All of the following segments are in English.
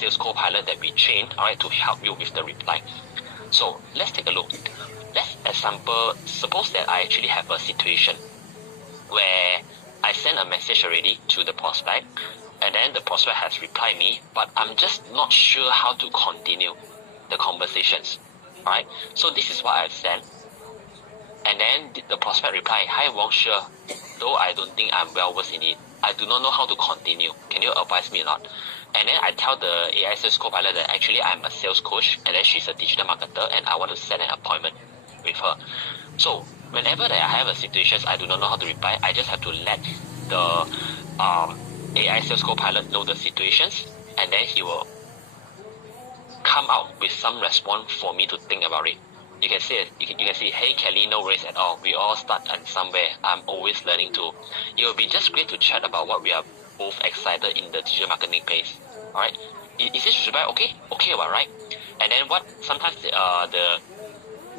sales co-pilot that we trained, alright, to help you with the reply. So let's take a look. Let's example, suppose that I actually have a situation where I send a message already to the prospect, and then the prospect has replied me, but I'm just not sure how to continue the conversations. Alright, so this is what I've sent. And then the prospect replied, "Hi Wong, sure. Though I don't think I'm well versed in it, I do not know how to continue. Can you advise me or not?" And then I tell the AI sales co-pilot that actually I'm a sales coach, and then she's a digital marketer, and I want to set an appointment with her. So whenever that I have a situation I do not know how to reply, I just have to let the AI sales co-pilot know the situations, and then he will come out with some response for me to think about it. You can say, "Hey Kelly, no worries at all. We all start and somewhere. I'm always learning too." It will be just great to chat about what we are both excited in the digital marketing space. Alright? Is this reply okay? Okay, right? And then what sometimes the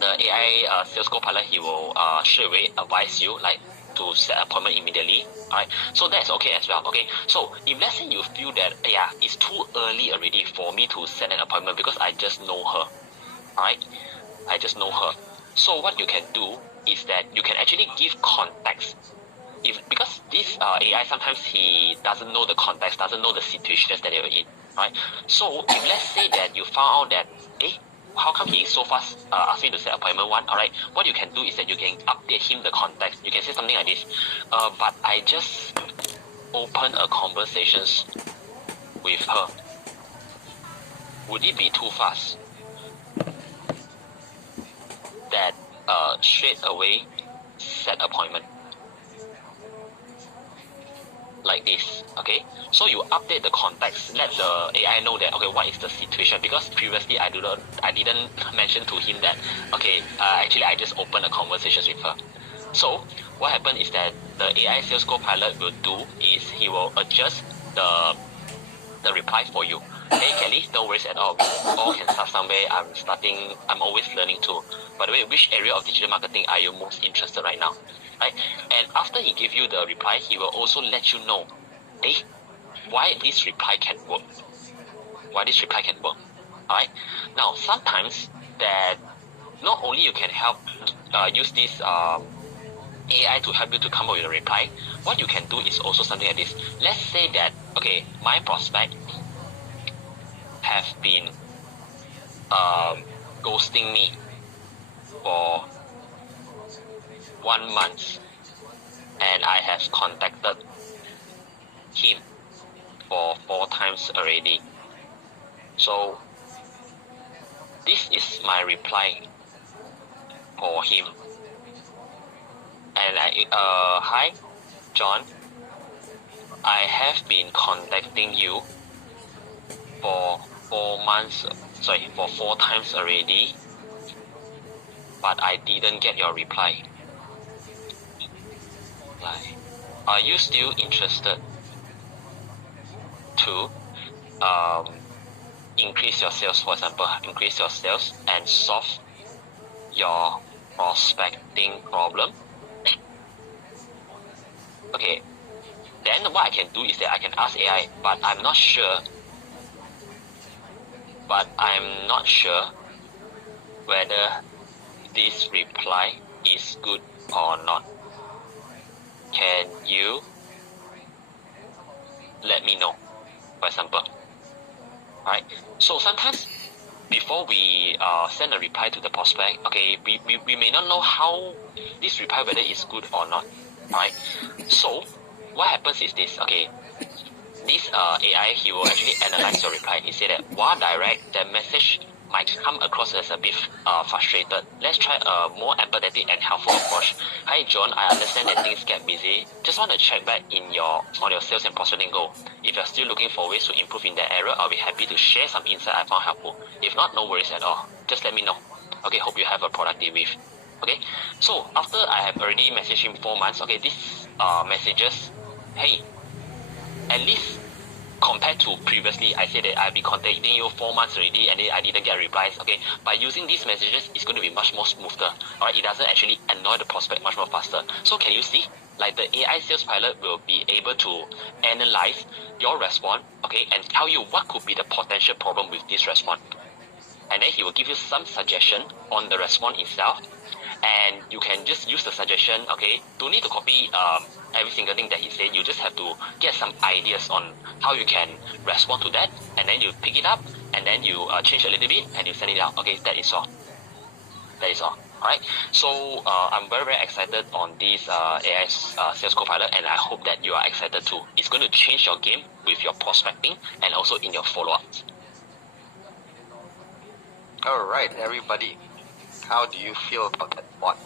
AI sales co-pilot, he will straight away advise you like to set an appointment immediately. Alright, so that's okay as well. Okay, so if let's say you feel that it's too early already for me to set an appointment because I just know her. Alright, I just know her. So what you can do is that you can actually give context. Because this AI sometimes he doesn't know the context, doesn't know the situations that they were in. Right? So if let's say that you found out that how come he so fast asked me to set appointment one? Alright, what you can do is that you can update him the context. You can say something like this. But I just opened a conversations with her. Would it be too fast that straight away set appointment? Like this, okay? So you update the context, let the AI know that what is the situation, because previously I didn't mention to him that actually I just opened a conversation with her. So what happened is that the AI sales co-pilot will do is he will adjust the reply for you. "Hey Kelly, no worries at all. We all can start somewhere. I'm always learning too. By the way, which area of digital marketing are you most interested right now?" Right? And after he give you the reply, he will also let you know, why this reply can work. Alright? Now sometimes that not only you can help use this AI to help you to come up with a reply, what you can do is also something like this. Let's say that my prospect have been ghosting me for 1 month, and I have contacted him for 4 times already. So this is my reply for him. And "Hi John, I have been contacting you for 4 times already, but I didn't get your reply. Are you still interested to increase your sales, for example, increase your sales and solve your prospecting problem?" Okay, then what I can do is that I can ask AI, but I'm not sure whether this reply is good or not. Can you let me know, for example? Alright, so sometimes before we send a reply to the prospect, we may not know how this reply, whether it's good or not. Alright, so what happens is this. This AI, he will actually analyze your reply. He said that while direct, the message might come across as a bit frustrated. Let's try a more empathetic and helpful approach. "Hi John, I understand that things get busy. Just want to check back on your sales and prospecting goal. If you're still looking for ways to improve in that area, I'll be happy to share some insight I found helpful. If not, no worries at all. Just let me know. Hope you have a productive week." So after I have already messaged him 4 months, these messages, hey, at least compared to previously, I said that I've been contacting you 4 months already and then I didn't get replies. By using these messages, it's going to be much more smoother. Alright, it doesn't actually annoy the prospect much more faster. So can you see? like the AI sales pilot will be able to analyze your response, okay, and tell you what could be the potential problem with this response. And then he will give you some suggestion on the response itself, and you can just use the suggestion, okay, don't need to copy every single thing that he said. You just have to get some ideas on how you can respond to that, and then you pick it up, and then you change a little bit, and you send it out. Okay, that is all. That is all. Alright, so I'm very, very excited on this AI sales co-pilot, and I hope that you are excited too. It's going to change your game with your prospecting and also in your follow-ups. Alright, everybody, how do you feel about that bot?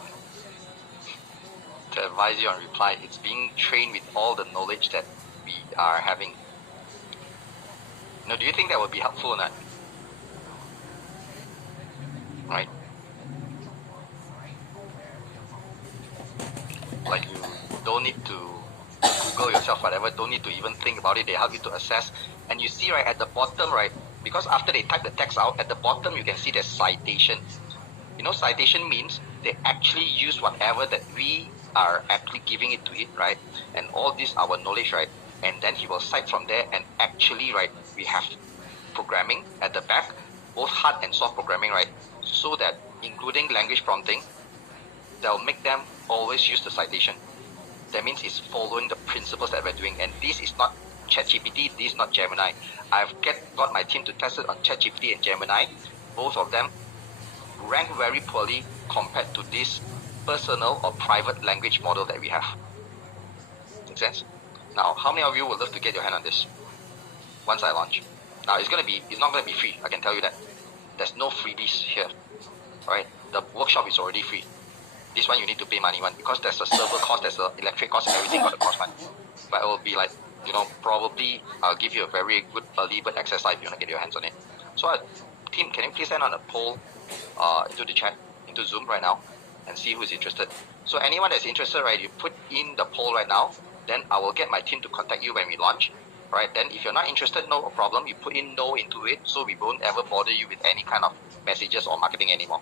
To advise you on reply, it's being trained with all the knowledge that we are having. Now, do you think that would be helpful or not? Right? Like, you don't need to Google yourself, whatever, don't need to even think about it. They help you to assess. And you see right at the bottom, right, because after they type the text out, at the bottom you can see there's citation. You know, citation means they actually use whatever that we are actually giving it to it, right? And all this, our knowledge, right? And then he will cite from there, and actually, right, we have programming at the back, both hard and soft programming, right? So that, including language prompting, they'll make them always use the citation. That means it's following the principles that we're doing. And this is not ChatGPT, this is not Gemini. I've got my team to test it on ChatGPT and Gemini. Both of them rank very poorly compared to this personal or private language model that we have. Make sense? Now, how many of you would love to get your hand on this once I launch? Now, it's not gonna be free, I can tell you that. There's no freebies here. Alright? The workshop is already free. This one you need to pay money one, because there's a server cost, there's a electric cost, and everything got to cost money. But it will be like, you know, probably I'll give you a very good early bird access if you want to get your hands on it. So team, can you please send on a poll into the chat, into Zoom right now, and see who's interested. So anyone that's interested, right, you put in the poll right now, then I will get my team to contact you when we launch. Right, then if you're not interested, no problem, you put in no into it, so we won't ever bother you with any kind of messages or marketing anymore.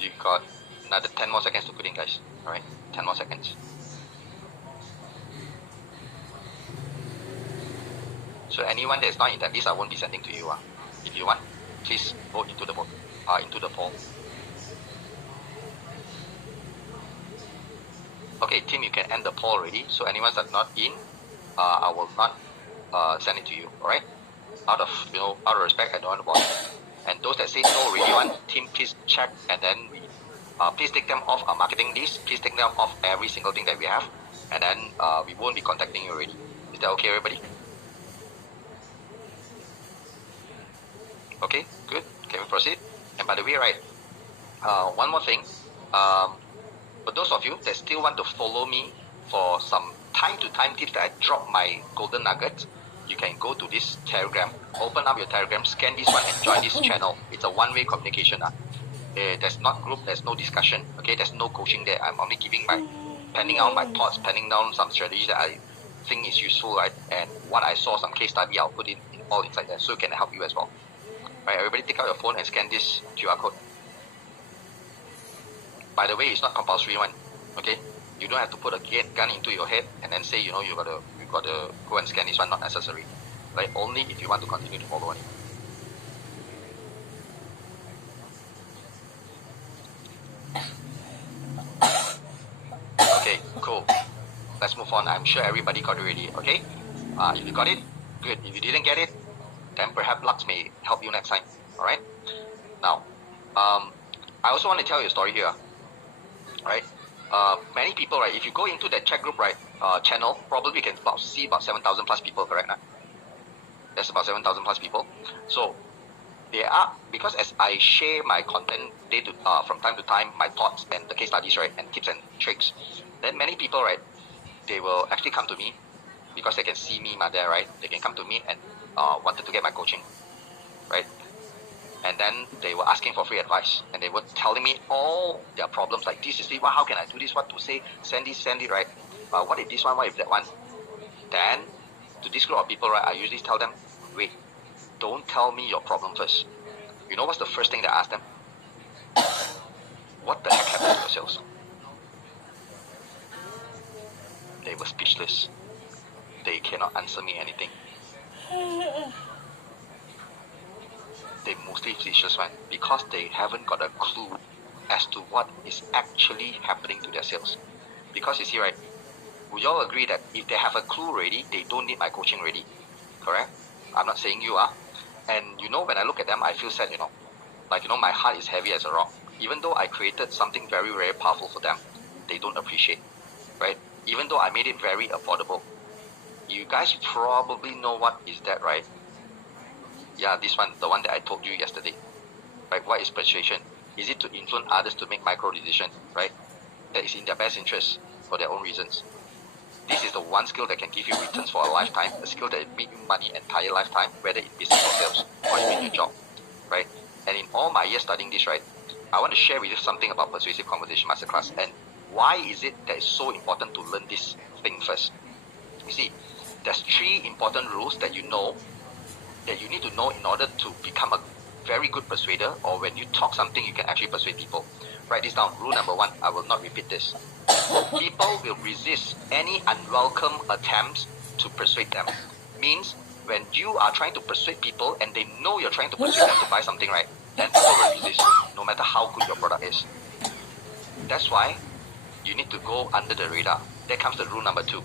You got another 10 more seconds to put in, guys. Alright, 10 more seconds. So anyone that is not in that list, I won't be sending to you. If you want, please vote into the poll. Okay, team, you can end the poll already. So anyone that's not in, I will not send it to you. Alright? Out of respect, I don't want to bother. And those that say no already want, team, please check, and then please take them off our marketing list. Please take them off every single thing that we have, and then we won't be contacting you already. Is that okay, everybody? Okay, good. Can we proceed? And by the way, right, one more thing. For those of you that still want to follow me for some time-to-time tips that I drop my golden nuggets, you can go to this Telegram, open up your Telegram, scan this one, and join this channel. It's a one-way communication. There's not group, there's no discussion, okay? There's no coaching there. I'm only penning out my thoughts, penning down some strategies that I think is useful, right? And what I saw, some case study, I'll put in all inside there, so it can help you as well. Right, everybody take out your phone and scan this QR code. By the way, it's not compulsory one, okay? You don't have to put a gun into your head and then say, you gotta go and scan this one, not necessary. Right, only if you want to continue to follow it. Okay, cool. Let's move on. I'm sure everybody got it already, okay? If you got it, good. If you didn't get it, then perhaps Lux may help you next time. Alright? Now, I also want to tell you a story here. Right? Many people, right, if you go into that chat group, right, channel, probably you can see about 7,000 plus people, correct? Nah? There's about 7,000 plus people. So, because as I share my content from time to time, my thoughts and the case studies, right, and tips and tricks, then many people, right, they will actually come to me because they can see me there, right? They can come to me and wanted to get my coaching, right? And then they were asking for free advice, and they were telling me all their problems, like this, you see, how can I do this, what to say, send it, right? What if this one, what if that one? Then to this group of people, right, I usually tell them, wait, don't tell me your problem first. You know what's the first thing that I ask them? What the heck happened to your sales? They were speechless. They cannot answer me anything. They mostly speechless, right? Because they haven't got a clue as to what is actually happening to their sales. Because you see, right, we all agree that if they have a clue already, they don't need my coaching already. Correct? I'm not saying you are. And when I look at them, I feel sad, Like, my heart is heavy as a rock. Even though I created something very, very powerful for them, they don't appreciate, right? Even though I made it very affordable. You guys probably know what is that, right? Yeah, this one, the one that I told you yesterday. Right? What is persuasion? Is it to influence others to make micro decisions, right? That is in their best interest for their own reasons. This is the one skill that can give you returns for a lifetime, a skill that will make you money entire lifetime, whether in business or sales, or even in your job, right? And in all my years studying this, right, I want to share with you something about Persuasive Conversation Masterclass and why is it that it's so important to learn this thing first. You see, there's 3 important rules that you need to know in order to become a very good persuader, or when you talk something, you can actually persuade people. Write this down. Rule number 1, I will not repeat this. People will resist any unwelcome attempts to persuade them. Means when you are trying to persuade people and they know you're trying to persuade them to buy something, right, then people will resist, no matter how good your product is. That's why you need to go under the radar. There comes the rule number 2.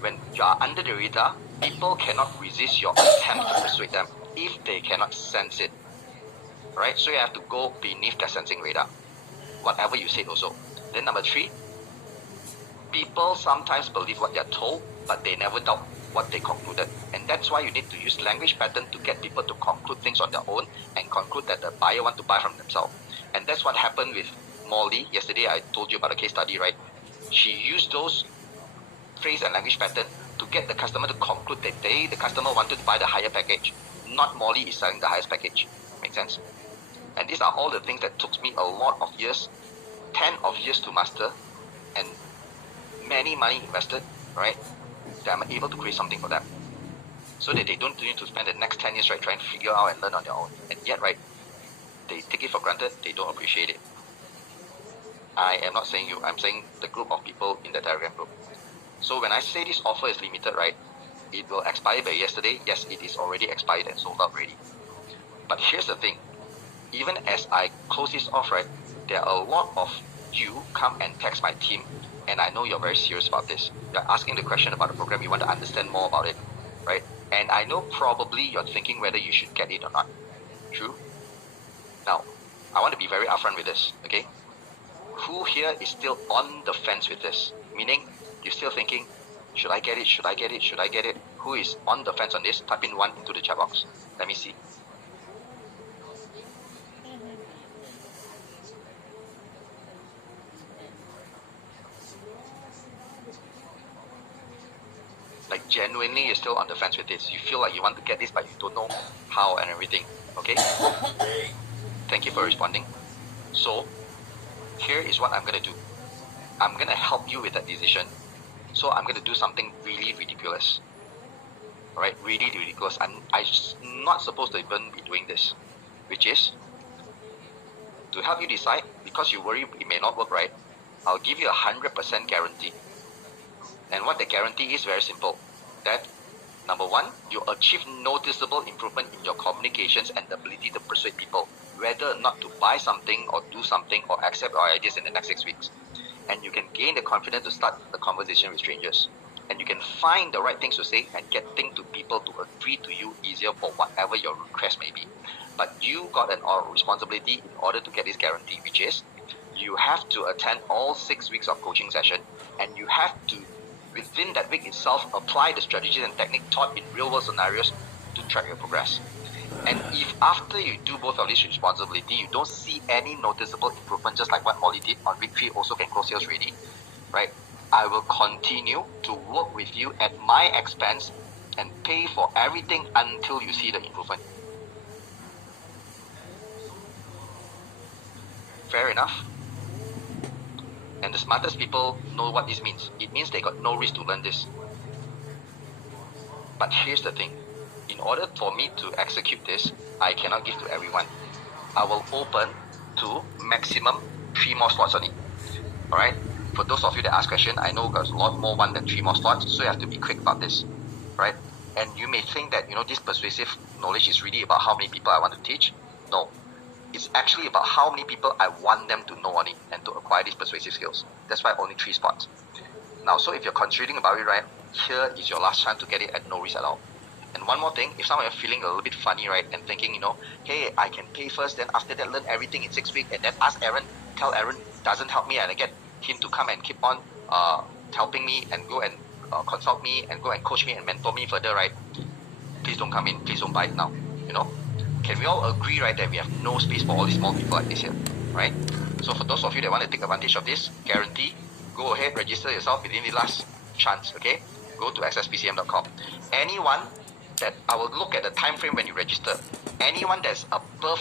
When you are under the radar, people cannot resist your attempt to persuade them if they cannot sense it. Right? So you have to go beneath the sensing radar. Whatever you said also. Then number 3, people sometimes believe what they are told, but they never doubt what they concluded. And that's why you need to use language pattern to get people to conclude things on their own and conclude that the buyer want to buy from themselves. And that's what happened with Molly. Yesterday I told you about a case study, right? She used those phrase and language pattern to get the customer to conclude that the customer wanted to buy the higher package. Not Molly is selling the highest package. Make sense? And these are all the things that took me a lot of years, 10 of years to master, and many money invested, right? That I'm able to create something for them. So that they don't need to spend the next 10 years, right, trying to figure out and learn on their own. And yet, right, they take it for granted, they don't appreciate it. I am not saying you, I'm saying the group of people in the Telegram group. So when I say this offer is limited, right, it will expire by yesterday. Yes, it is already expired and sold out already. But here's the thing. Even as I close this off, right, there are a lot of you come and text my team, and I know you're very serious about this. You're asking the question about the program, you want to understand more about it, right? And I know probably you're thinking whether you should get it or not. True? Now, I want to be very upfront with this, okay? Who here is still on the fence with this? Meaning, you're still thinking, should I get it? Should I get it? Should I get it? Who is on the fence on this? Type in 1 into the chat box. Let me see. Like genuinely, you're still on the fence with this. You feel like you want to get this, but you don't know how and everything. Okay? Thank you for responding. So, here is what I'm going to do. I'm going to help you with that decision. So I'm going to do something really ridiculous. Alright, really ridiculous. I'm not supposed to even be doing this. Which is, to help you decide, because you worry it may not work right, I'll give you 100% guarantee. And what the guarantee is very simple. That, number 1, you achieve noticeable improvement in your communications and the ability to persuade people, whether or not to buy something or do something or accept our ideas in the next 6 weeks. And you can gain the confidence to start the conversation with strangers. And you can find the right things to say and getting to people to agree to you easier for whatever your request may be. But you got an responsibility in order to get this guarantee, which is you have to attend all 6 weeks of coaching session, and you have to, within that week itself, apply the strategies and technique taught in real-world scenarios to track your progress. And if after you do both of these responsibility, you don't see any noticeable improvement, just like what Molly did on week 3, also can close sales ready, right? I will continue to work with you at my expense and pay for everything until you see the improvement. Fair enough? And the smartest people know what this means. It means they got no risk to learn this. But here's the thing. In order for me to execute this, I cannot give to everyone. I will open to maximum 3 more slots only. Alright? For those of you that ask question, I know there's a lot more 1 than 3 more slots, so you have to be quick about this. Right? And you may think that, this persuasive knowledge is really about how many people I want to teach. No. It's actually about how many people I want them to know on it and to acquire these persuasive skills. That's why only 3 spots. Now, so if you're considering about it, right, here is your last chance to get it at no risk at all. And one more thing, if some of you are feeling a little bit funny, right, and thinking, hey, I can pay first, then after that learn everything in 6 weeks, and then tell Aaron doesn't help me, and I get him to come and keep on helping me and go and consult me and go and coach me and mentor me further, right? Please don't come in, please don't buy it now, Can we all agree, right, that we have no space for all these small people like this here, right? So for those of you that want to take advantage of this, guarantee, go ahead, register yourself within the last chance, okay? Go to accesspcm.com. Anyone that I will look at the time frame when you register. Anyone that's above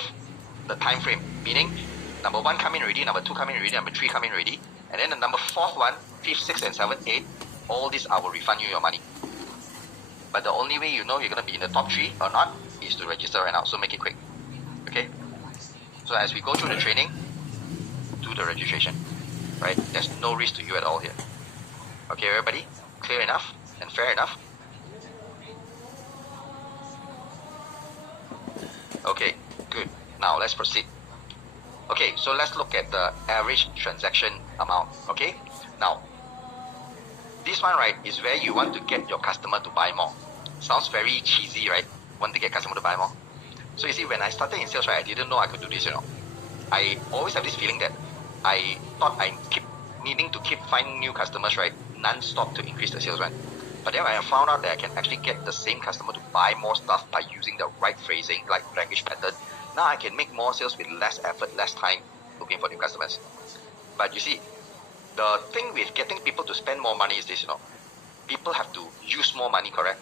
the time frame, meaning number 1 come in already, number 2 come in already, number 3 come in already, and then the number 4th one, 5th, 6th, and 7th, 8th, all this I will refund you your money. But the only way you know you're going to be in the top 3 or not is to register right now, so make it quick. Okay? So as we go through the training, do the registration. Right? There's no risk to you at all here. Okay, everybody? Clear enough and fair enough? Okay, good. Now let's proceed. Okay, so let's look at the average transaction amount. Okay? Now, this one, right, is where you want to get your customer to buy more. Sounds very cheesy, right? Want to get customer to buy more. So you see, when I started in sales, right, I didn't know I could do this, I always have this feeling that I thought I keep needing to keep finding new customers, right, non-stop to increase the sales, right? But then I found out that I can actually get the same customer to buy more stuff by using the right phrasing, like language pattern. Now I can make more sales with less effort, less time looking for new customers. But you see, the thing with getting people to spend more money is this, people have to use more money, correct?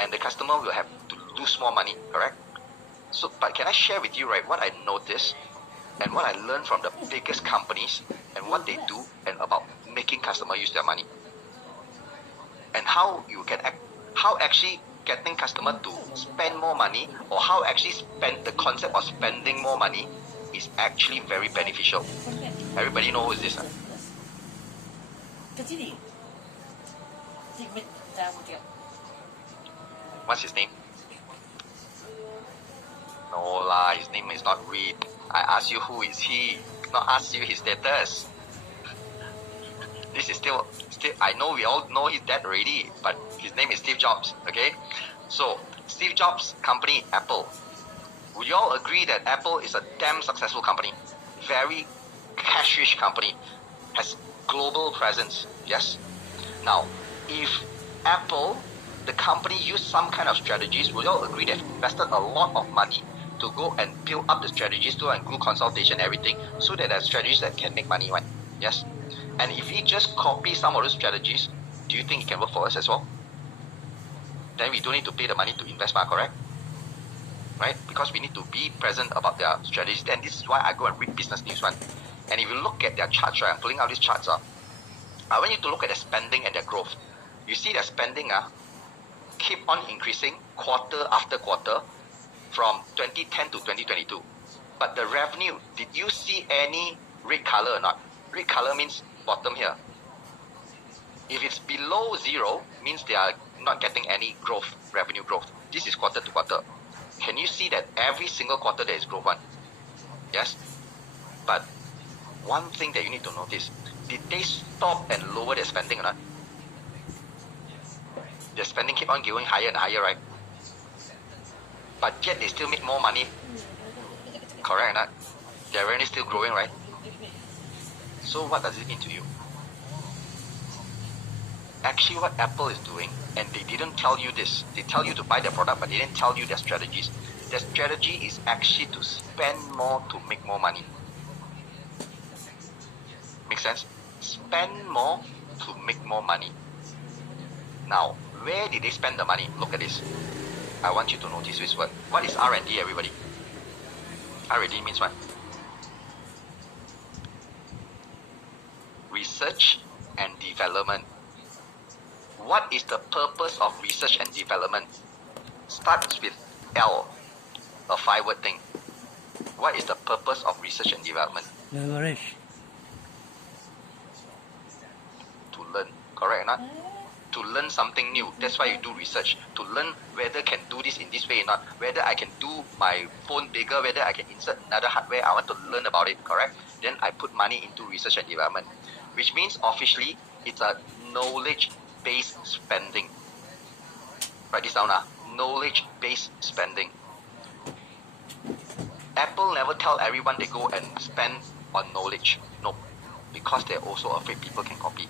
And the customer will have to lose more money, correct? So, but can I share with you, right, what I noticed and what I learned from the biggest companies and what they do and about making customer use their money? And how you can how actually getting customer to spend more money, or how actually the concept of spending more money is actually very beneficial. Everybody know who is this? What's his name? No lah, his name is not Reed. I ask you who is he, not ask you his status. This is still I know we all know his dad already, but his name is Steve Jobs, okay? So, Steve Jobs' company, Apple. Would you all agree that Apple is a damn successful company? Very cash-rich company. Has global presence, yes? Now, if Apple, the company, used some kind of strategies, would you all agree they've invested a lot of money to go and build up the strategies, to and do consultation and everything, so that there are strategies that can make money, right? Yes? And if he just copy some of those strategies, do you think it can work for us as well? Then we don't need to pay the money to invest, correct? Right? Because we need to be present about their strategies. And this is why I go and read Business News one. And if you look at their charts, right, I'm pulling out these charts. I want you to look at their spending and their growth. You see their spending keep on increasing quarter after quarter from 2010 to 2022. But the revenue, did you see any red color or not? Red color means bottom here. If it's below 0, means they are not getting any growth, revenue growth. This is quarter to quarter. Can you see that every single quarter there is growth one? Yes? But one thing that you need to notice, did they stop and lower their spending or not? Their spending keep on going higher and higher, right? But yet they still make more money. Correct or not? Their revenue is still growing, right? So what does it mean to you? Actually what Apple is doing, and they didn't tell you this, they tell you to buy their product, but they didn't tell you their strategies. Their strategy is actually to spend more to make more money. Make sense? Spend more to make more money. Now, where did they spend the money? Look at this. I want you to notice this word. What is R&D, everybody? R&D means what? Research and development. What is the purpose of research and development? Starts with L, a 5-word thing. What is the purpose of research and development? Leverage. To learn, correct or not? To learn something new. That's why you do research. To learn whether can do this in this way or not. Whether I can do my phone bigger, whether I can insert another hardware. I want to learn about it, correct? Then I put money into research and development. Which means officially, it's a knowledge-based spending. Write this down now. Knowledge-based spending. Apple never tell everyone they go and spend on knowledge. No. Because they're also afraid people can copy.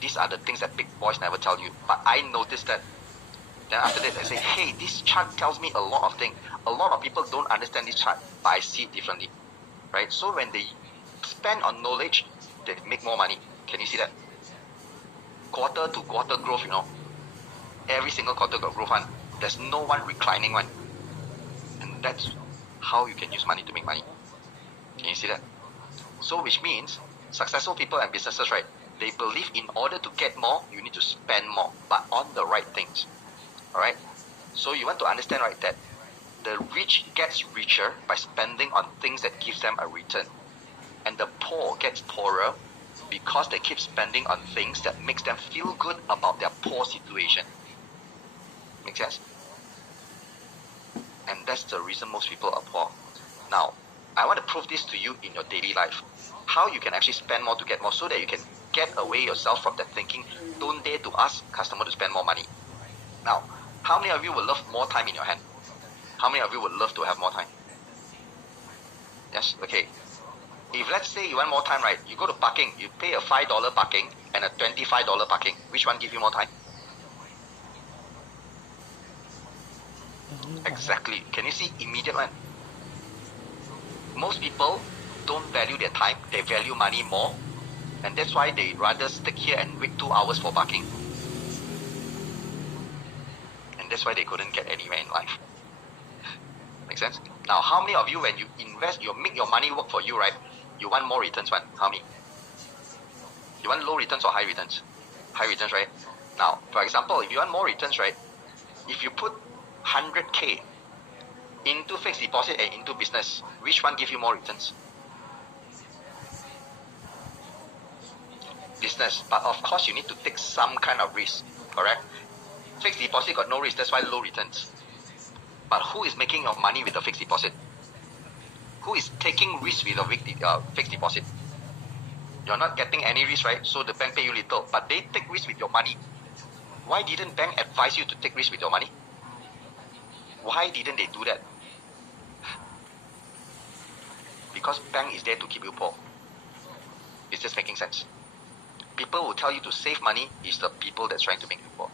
These are the things that big boys never tell you. But I noticed that. Then after that, I say, hey, this chart tells me a lot of things. A lot of people don't understand this chart, but I see it differently. Right? So when they spend on knowledge, they make more money. Can you see that? Quarter to quarter growth, Every single quarter got growth one. There's no one reclining one. And that's how you can use money to make money. Can you see that? So which means successful people and businesses, right? They believe in order to get more, you need to spend more, but on the right things. Alright? So you want to understand, right, that the rich gets richer by spending on things that gives them a return. And the poor gets poorer because they keep spending on things that makes them feel good about their poor situation. Make sense? And that's the reason most people are poor. Now, I want to prove this to you in your daily life. How you can actually spend more to get more so that you can get away yourself from that thinking, don't dare to ask customer to spend more money. Now, how many of you would love more time in your hand? How many of you would love to have more time? Yes, okay. If let's say you want more time, right, you go to parking, you pay a $5 parking and a $25 parking. Which one give you more time? Exactly. Can you see immediate one? Most people don't value their time, they value money more. And that's why they rather stick here and wait 2 hours for parking. And that's why they couldn't get anywhere in life. Make sense? Now, how many of you, when you invest, you make your money work for you, right? You want more returns, one? How many? You want low returns or high returns? High returns, right? Now, for example, if you want more returns, right? If you put 100K into fixed deposit and into business, which one give you more returns? Business, but of course you need to take some kind of risk, correct? Fixed deposit got no risk, that's why low returns. But who is making your money with the fixed deposit? Who is taking risk with your fixed deposit? You're not getting any risk, right? So the bank pay you little, but they take risk with your money. Why didn't bank advise you to take risk with your money? Why didn't they do that? Because bank is there to keep you poor. It's just making sense. People who tell you to save money is the people that's trying to make you poor.